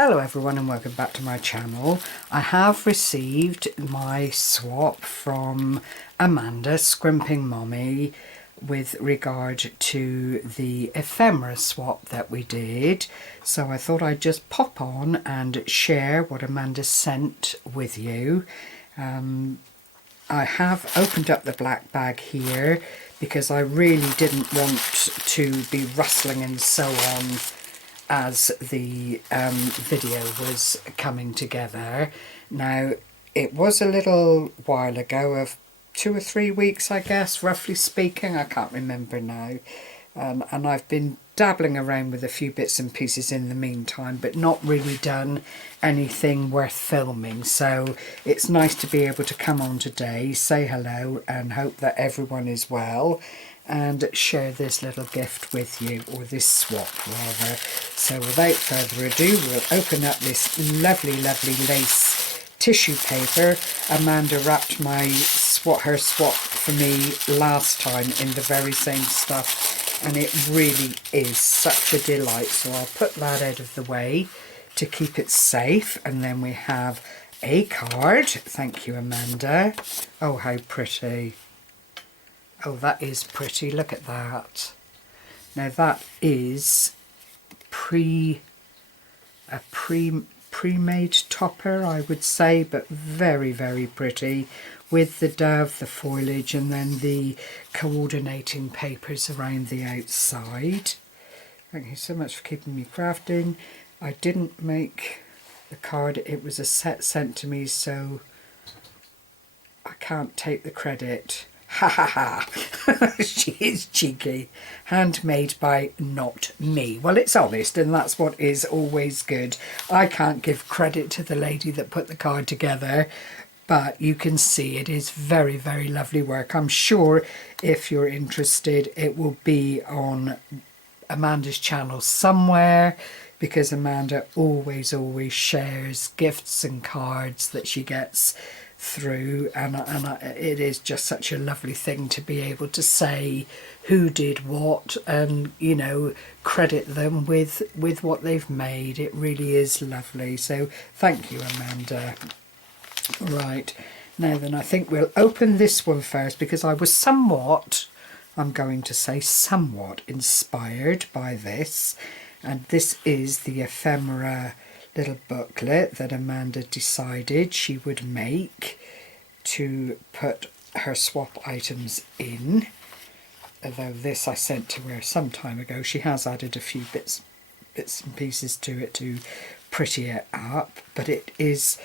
Hello everyone and welcome back to my channel. I have received my swap from Amanda, Scrimping Mommy, with regard to the ephemera swap that we did. So I thought I'd just pop on and share what Amanda sent with you. I have opened up the black bag here because I really didn't want to be rustling and so on as the video was coming together. Now, it was a little while ago, of 2 or 3 weeks, I guess, roughly speaking. I can't remember now. And I've been dabbling around with a few bits and pieces in the meantime, but not really done anything worth filming. So it's nice to be able to come on today, say hello, and hope that everyone is well, and share this little gift with you, or this swap rather. So without further ado, we'll open up this lovely lace tissue paper. Amanda wrapped her swap for me last time in the very same stuff, and it really is such a delight. So I'll put that out of the way to keep it safe. And then we have a card. Thank you, Amanda. Oh, how pretty. Oh, that is pretty. Look at that. Now that is pre-made topper, I would say, but very pretty, with the dove, the foliage, and then the coordinating papers around the outside. Thank you so much for keeping me crafting. I didn't make the card. It was a set sent to me, so I can't take the credit. Ha ha ha. She is cheeky. Handmade by not me. Well, it's honest, and that's what is always good. I can't give credit to the lady that put the card together, but you can see it is very lovely work. I'm sure if you're interested, it will be on Amanda's channel somewhere, because Amanda always shares gifts and cards that she gets through, and it is just such a lovely thing to be able to say who did what, and you know, credit them with what they've made. It really is lovely, so thank you, Amanda. Right, now then, I think we'll open this one first, because I was somewhat inspired by this, and this is the ephemera little booklet that Amanda decided she would make to put her swap items in. Although this I sent to her some time ago, she has added a few bits and pieces to it to pretty it up, but it is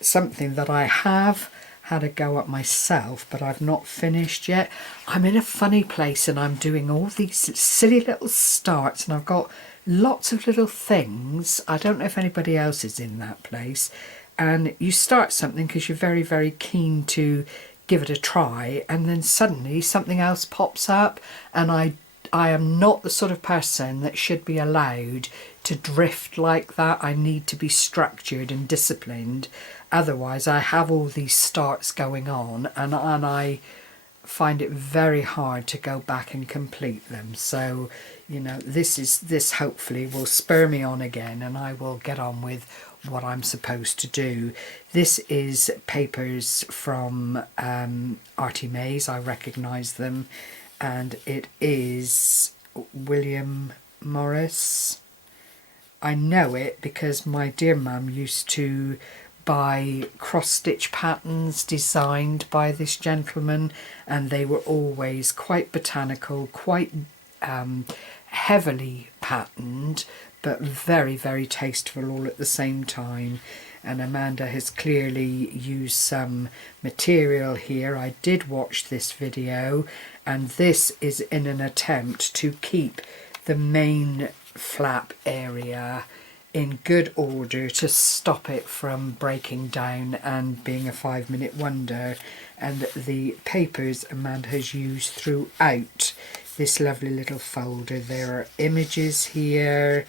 something that I have had a go at myself, but I've not finished yet. I'm in a funny place, and I'm doing all these silly little starts, and I've got lots of little things. I don't know if anybody else is in that place, and you start something because you're very keen to give it a try, and then suddenly something else pops up, and I am not the sort of person that should be allowed to drift like that. I need to be structured and disciplined, otherwise I have all these starts going on, and I find it very hard to go back and complete them. So, you know, this hopefully will spur me on again, and I will get on with what I'm supposed to do. This is papers from Artymaze. I recognise them, and it is William Morris. I know it because my dear mum used to buy cross-stitch patterns designed by this gentleman, and they were always quite botanical, quite heavily patterned, but very tasteful all at the same time. And Amanda has clearly used some material here. I did watch this video, and this is in an attempt to keep the main flap area in good order, to stop it from breaking down and being a 5-minute wonder. And the papers Amanda has used throughout this lovely little folder. There are images here.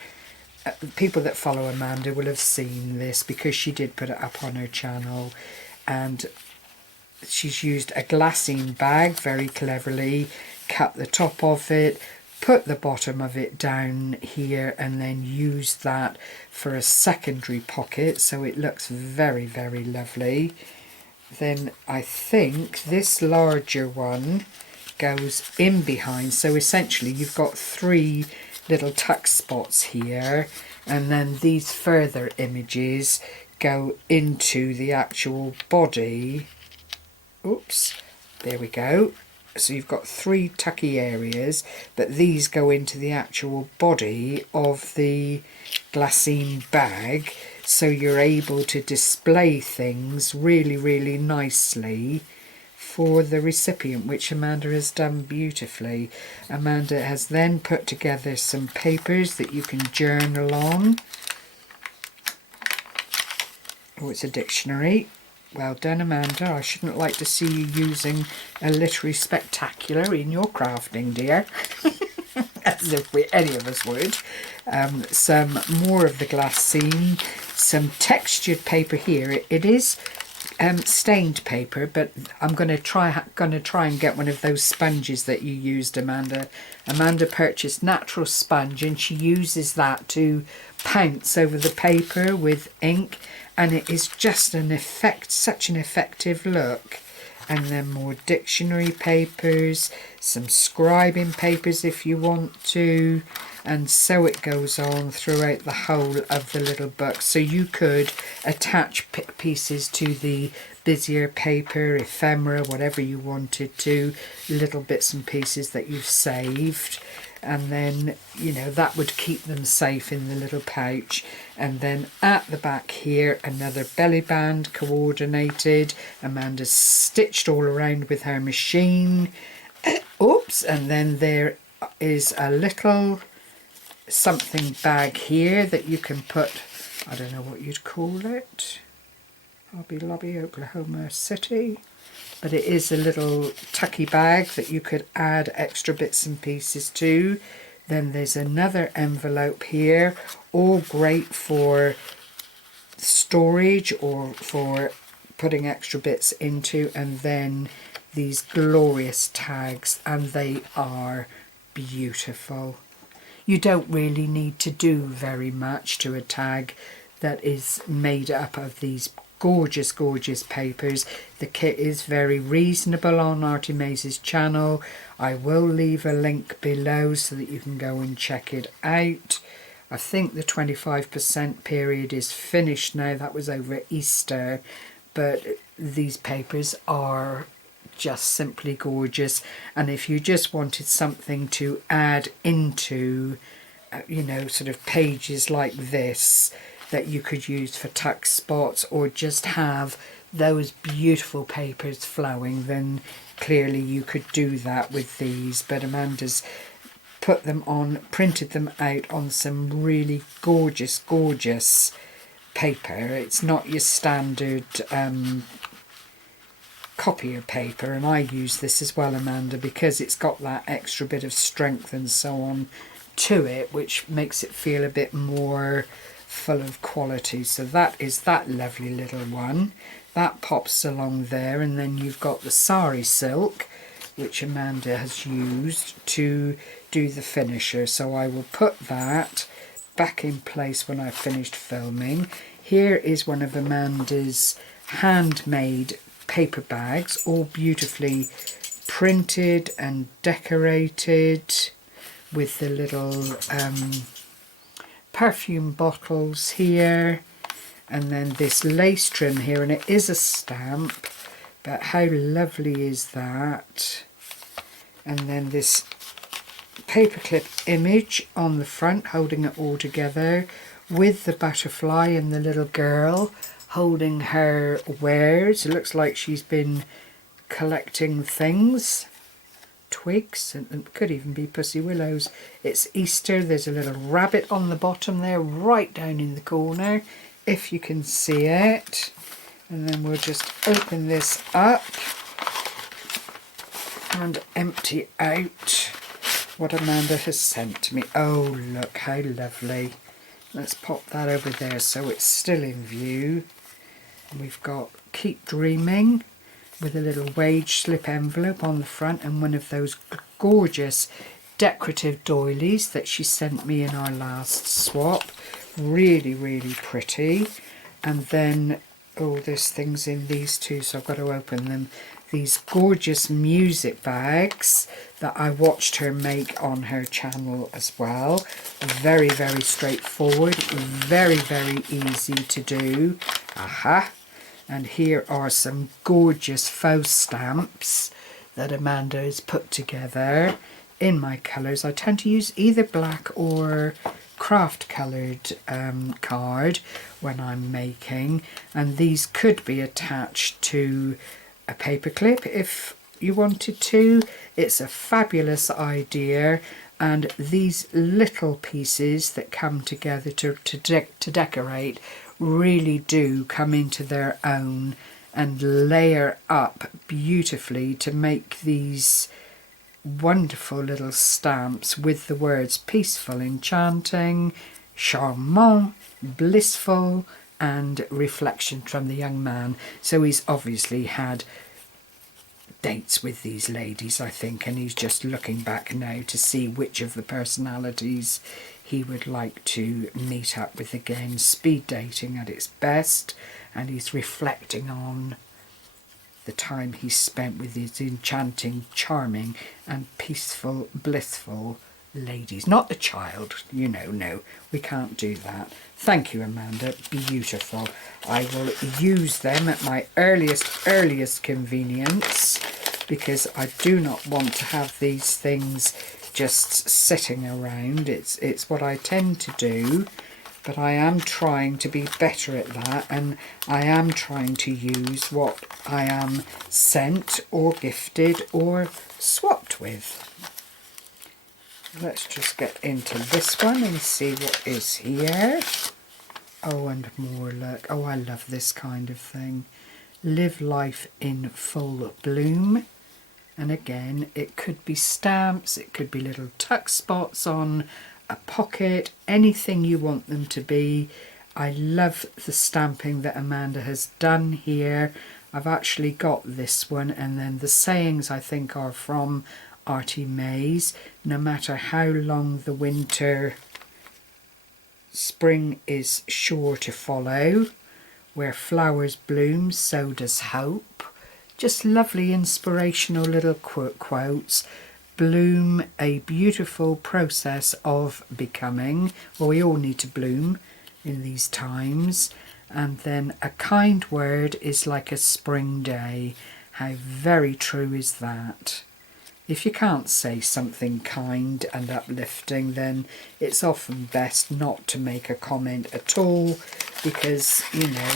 People that follow Amanda will have seen this because she did put it up on her channel, and she's used a glassine bag very cleverly, cut the top of it, put the bottom of it down here and then use that for a secondary pocket, so it looks very, very lovely. Then I think this larger one goes in behind, so essentially you've got 3 little tuck spots here, and then these further images go into the actual body. Oops, there we go. So you've got 3 tucky areas, but these go into the actual body of the glassine bag, so you're able to display things really, really nicely for the recipient, which Amanda has done beautifully. Amanda has then put together some papers that you can journal on. Oh, it's a dictionary. Well done, Amanda. I shouldn't like to see you using a literary spectacular in your crafting, dear. As if any of us would. Some more of the glassine, some textured paper here. It is stained paper, but I'm going to try and get one of those sponges that you used, Amanda. Amanda purchased natural sponge, and she uses that to pounce over the paper with ink, and it is just such an effective look. And then more dictionary papers, some scribing papers if you want to, and so it goes on throughout the whole of the little book. So you could attach pieces to the busier paper, ephemera, whatever you wanted to, little bits and pieces that you've saved, and then, you know, that would keep them safe in the little pouch. And then at the back here, another belly band coordinated. Amanda's stitched all around with her machine. Oops, and then there is a little something bag here that you can put, I don't know what you'd call it, Hobby Lobby, Oklahoma City. But it is a little tucky bag that you could add extra bits and pieces to. Then there's another envelope here, all great for storage or for putting extra bits into. And then these glorious tags, and they are beautiful. You don't really need to do very much to a tag that is made up of these gorgeous, gorgeous papers. The kit is very reasonable on Artymaze's channel. I will leave a link below so that you can go and check it out. I think the 25% period is finished now. That was over Easter, but these papers are just simply gorgeous. And if you just wanted something to add into, you know, sort of pages like this, that you could use for tuck spots, or just have those beautiful papers flowing, then clearly you could do that with these. But Amanda's put them on, printed them out on some really gorgeous, gorgeous paper. It's not your standard copier paper, and I use this as well, Amanda, because it's got that extra bit of strength and so on to it, which makes it feel a bit more full of quality. So that is that lovely little one that pops along there. And then you've got the sari silk, which Amanda has used to do the finisher, so I will put that back in place when I've finished filming. Here is one of Amanda's handmade paper bags, all beautifully printed and decorated with the little perfume bottles here, and then this lace trim here, and it is a stamp, but how lovely is that? And then this paperclip image on the front holding it all together with the butterfly and the little girl holding her wares. It looks like she's been collecting things, twigs, and could even be pussy willows. It's Easter. There's a little rabbit on the bottom there, right down in the corner, if you can see it. And then we'll just open this up and empty out what Amanda has sent to me. Oh, look how lovely. Let's pop that over there so it's still in view. And we've got Keep Dreaming with a little wage slip envelope on the front, and one of those gorgeous decorative doilies that she sent me in our last swap. Really, really pretty. And then, oh, there's things in these too, so I've got to open them. These gorgeous music bags that I watched her make on her channel as well. Very, very straightforward, very, very easy to do. Aha! And here are some gorgeous faux stamps that Amanda has put together in my colours. I tend to use either black or craft coloured card when I'm making, and these could be attached to a paperclip if you wanted to. It's a fabulous idea, and these little pieces that come together to decorate really do come into their own and layer up beautifully to make these wonderful little stamps with the words peaceful, enchanting, charmant, blissful, and reflection from the young man. So he's obviously had dates with these ladies, I think, and he's just looking back now to see which of the personalities he would like to meet up with again. Speed dating at its best, and he's reflecting on the time he spent with these enchanting, charming and peaceful, blissful ladies. Not the child, you know, no, we can't do that. Thank you, Amanda, beautiful. I will use them at my earliest convenience, because I do not want to have these things just sitting around. It's what I tend to do, but I am trying to be better at that, and I am trying to use what I am sent or gifted or swapped with. Let's just get into this one and see what is here. Oh, and more, look. Oh, I love this kind of thing. Live life in full bloom. And again, it could be stamps, it could be little tuck spots on a pocket, anything you want them to be. I love the stamping that Amanda has done here. I've actually got this one, and then the sayings I think are from Artymaze. No matter how long the winter, spring is sure to follow. Where flowers bloom, so does hope. Just lovely inspirational little quotes. Bloom, a beautiful process of becoming. Well, we all need to bloom in these times. And then a kind word is like a spring day. How very true is that? If you can't say something kind and uplifting, then it's often best not to make a comment at all, because, you know,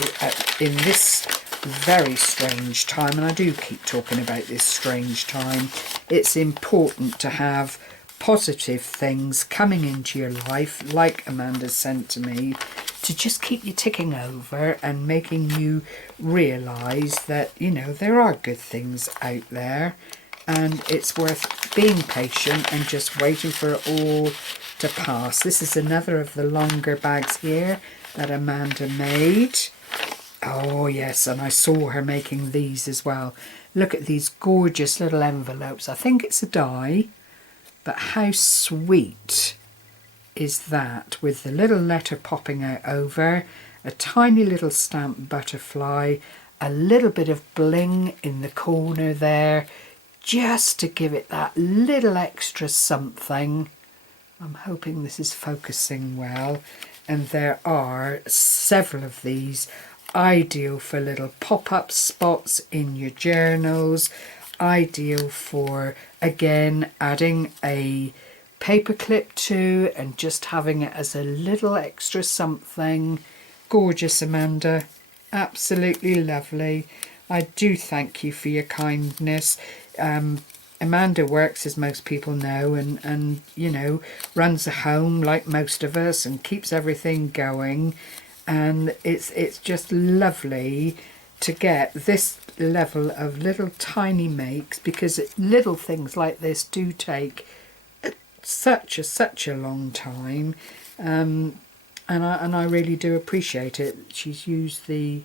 in this very strange time, and I do keep talking about this strange time, it's important to have positive things coming into your life, like Amanda sent to me, to just keep you ticking over and making you realise that, you know, there are good things out there, and it's worth being patient and just waiting for it all to pass. This is another of the longer bags here that Amanda made. Oh yes, and I saw her making these as well. Look at these gorgeous little envelopes. I think it's a die, but how sweet is that, with the little letter popping out over, a tiny little stamp butterfly, a little bit of bling in the corner there, just to give it that little extra something. I'm hoping this is focusing well. And there are several of these, ideal for little pop-up spots in your journals, ideal for, again, adding a paperclip to and just having it as a little extra something. Gorgeous, Amanda. Absolutely lovely. I do thank you for your kindness. Amanda works, as most people know, and you know, runs a home like most of us and keeps everything going, and it's just lovely to get this level of little tiny makes, because little things like this do take such a long time, and I really do appreciate it. She's used the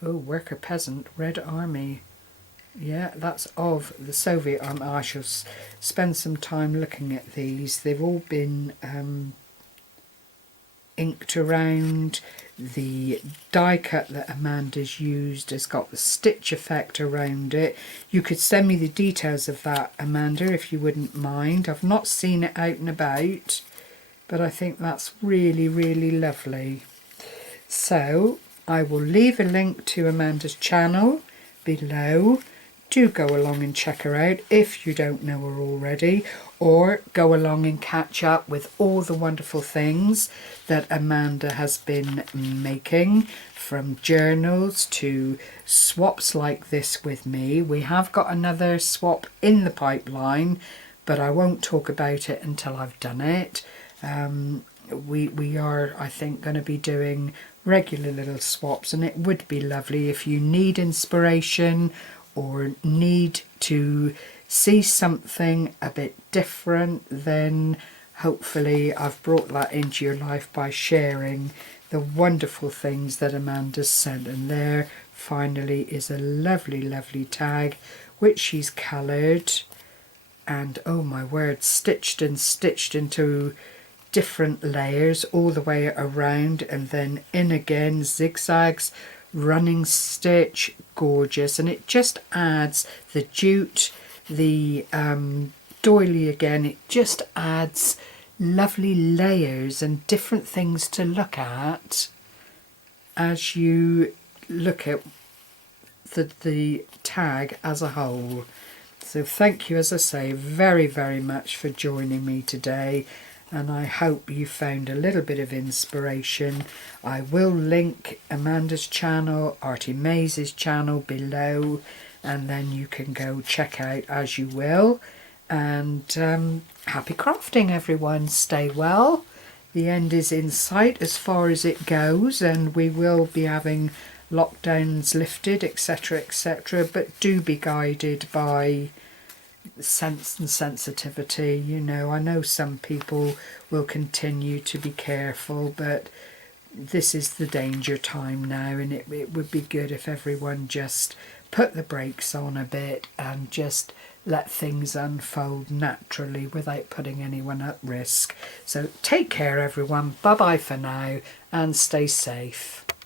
worker peasant Red Army. Yeah, that's of the Soviet Army. I shall spend some time looking at these. They've all been inked around. The die cut that Amanda's used has got the stitch effect around it. You could send me the details of that, Amanda, if you wouldn't mind. I've not seen it out and about, but I think that's really, really lovely. So I will leave a link to Amanda's channel below. Do go along and check her out if you don't know her already, or go along and catch up with all the wonderful things that Amanda has been making, from journals to swaps like this with me. We have got another swap in the pipeline, but I won't talk about it until I've done it. We are, I think, going to be doing regular little swaps, and it would be lovely if you need inspiration or need to see something a bit different, then hopefully I've brought that into your life by sharing the wonderful things that Amanda's sent. And there finally is a lovely, lovely tag which she's coloured, and oh my word, stitched and stitched into different layers all the way around, and then in again, zigzags, running stitch, gorgeous. And it just adds the jute, the doily again, it just adds lovely layers and different things to look at as you look at the tag as a whole. So thank you, as I say, very, very much for joining me today, and I hope you found a little bit of inspiration. I will link Amanda's channel, Artymaze's channel below, and then you can go check out as you will. And happy crafting, everyone. Stay well. The end is in sight as far as it goes, and we will be having lockdowns lifted, etc., etc., but do be guided by sense and sensitivity. You know, I know some people will continue to be careful, but this is the danger time now, and it would be good if everyone just put the brakes on a bit and just let things unfold naturally without putting anyone at risk. So take care, everyone. Bye bye for now, and stay safe.